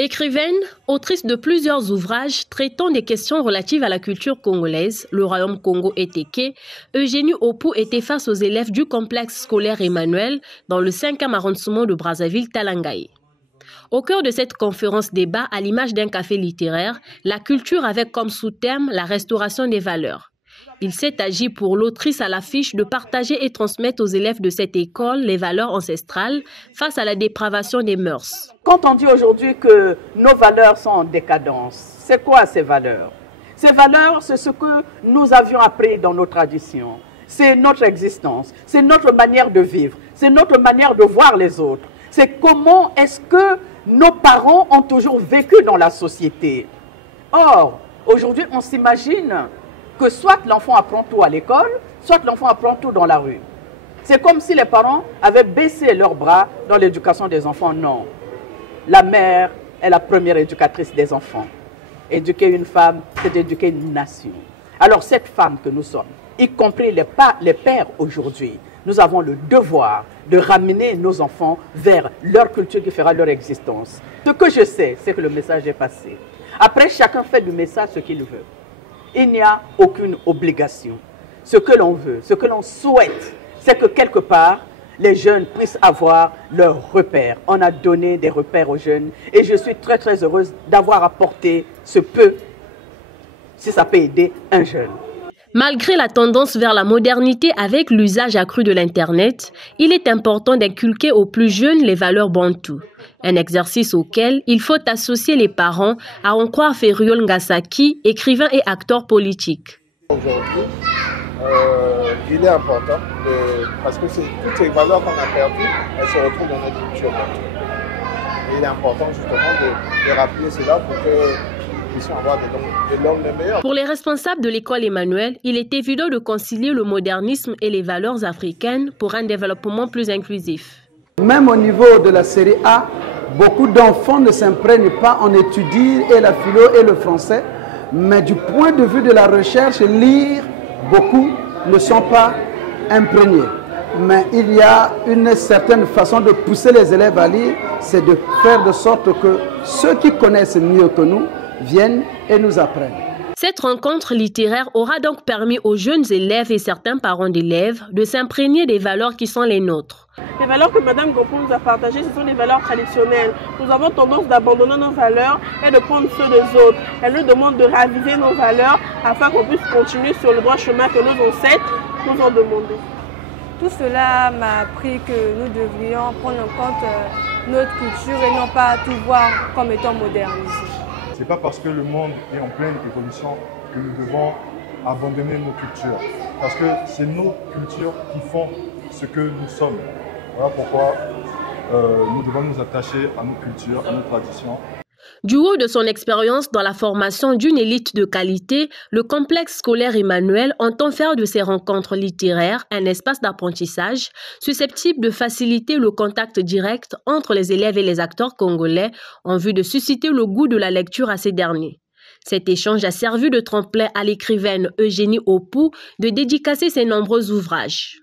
Écrivaine, autrice de plusieurs ouvrages traitant des questions relatives à la culture congolaise, le Royaume Congo et Téké, Eugénie Opou était face aux élèves du complexe scolaire Emmanuel dans le 5e arrondissement de Brazzaville-Talangaye. Au cœur de cette conférence débat, à l'image d'un café littéraire, la culture avec comme sous-thème la restauration des valeurs. Il s'est agi pour l'autrice à l'affiche de partager et transmettre aux élèves de cette école les valeurs ancestrales face à la dépravation des mœurs. Quand on dit aujourd'hui que nos valeurs sont en décadence, c'est quoi ces valeurs? Ces valeurs, c'est ce que nous avions appris dans nos traditions. C'est notre existence, c'est notre manière de vivre, c'est notre manière de voir les autres. C'est comment est-ce que nos parents ont toujours vécu dans la société. Or, aujourd'hui, on s'imagine que soit l'enfant apprend tout à l'école, soit l'enfant apprend tout dans la rue. C'est comme si les parents avaient baissé leurs bras dans l'éducation des enfants. Non. La mère est la première éducatrice des enfants. Éduquer une femme, c'est éduquer une nation. Alors cette femme que nous sommes, y compris les pères aujourd'hui, nous avons le devoir de ramener nos enfants vers leur culture qui fera leur existence. Ce que je sais, c'est que le message est passé. Après, chacun fait du message ce qu'il veut. Il n'y a aucune obligation. Ce que l'on veut, ce que l'on souhaite, c'est que quelque part, les jeunes puissent avoir leurs repères. On a donné des repères aux jeunes et je suis très très heureuse d'avoir apporté ce peu, si ça peut aider un jeune. Malgré la tendance vers la modernité avec l'usage accru de l'Internet, il est important d'inculquer aux plus jeunes les valeurs bantoues. Un exercice auquel il faut associer les parents, à en croire Feriol Ngasaki, écrivain et acteur politique. Aujourd'hui, il est important, parce que toutes ces valeurs qu'on a perdues, elles se retrouvent dans notre culture. Et il est important justement de rappeler cela pour que Pour les responsables de l'école Emmanuel, il est évident de concilier le modernisme et les valeurs africaines pour un développement plus inclusif. Même au niveau de la série A, beaucoup d'enfants ne s'imprègnent pas en étudier et la philo et le français, mais du point de vue de la recherche, lire, beaucoup ne sont pas imprégnés. Mais il y a une certaine façon de pousser les élèves à lire, c'est de faire de sorte que ceux qui connaissent mieux que nous viennent et nous apprennent. Cette rencontre littéraire aura donc permis aux jeunes élèves et certains parents d'élèves de s'imprégner des valeurs qui sont les nôtres. Les valeurs que Mme Gopon nous a partagées, ce sont des valeurs traditionnelles. Nous avons tendance d'abandonner nos valeurs et de prendre ceux des autres. Elle nous demande de raviver nos valeurs afin qu'on puisse continuer sur le droit chemin que nos ancêtres nous ont demandé. Tout cela m'a appris que nous devrions prendre en compte notre culture et non pas tout voir comme étant modernisé. Ce n'est pas parce que le monde est en pleine évolution que nous devons abandonner nos cultures. Parce que c'est nos cultures qui font ce que nous sommes. Voilà pourquoi nous devons nous attacher à nos cultures, à nos traditions. Du haut de son expérience dans la formation d'une élite de qualité, le complexe scolaire Emmanuel entend faire de ces rencontres littéraires un espace d'apprentissage susceptible de faciliter le contact direct entre les élèves et les acteurs congolais en vue de susciter le goût de la lecture à ces derniers. Cet échange a servi de tremplin à l'écrivaine Eugénie Opou de dédicacer ses nombreux ouvrages.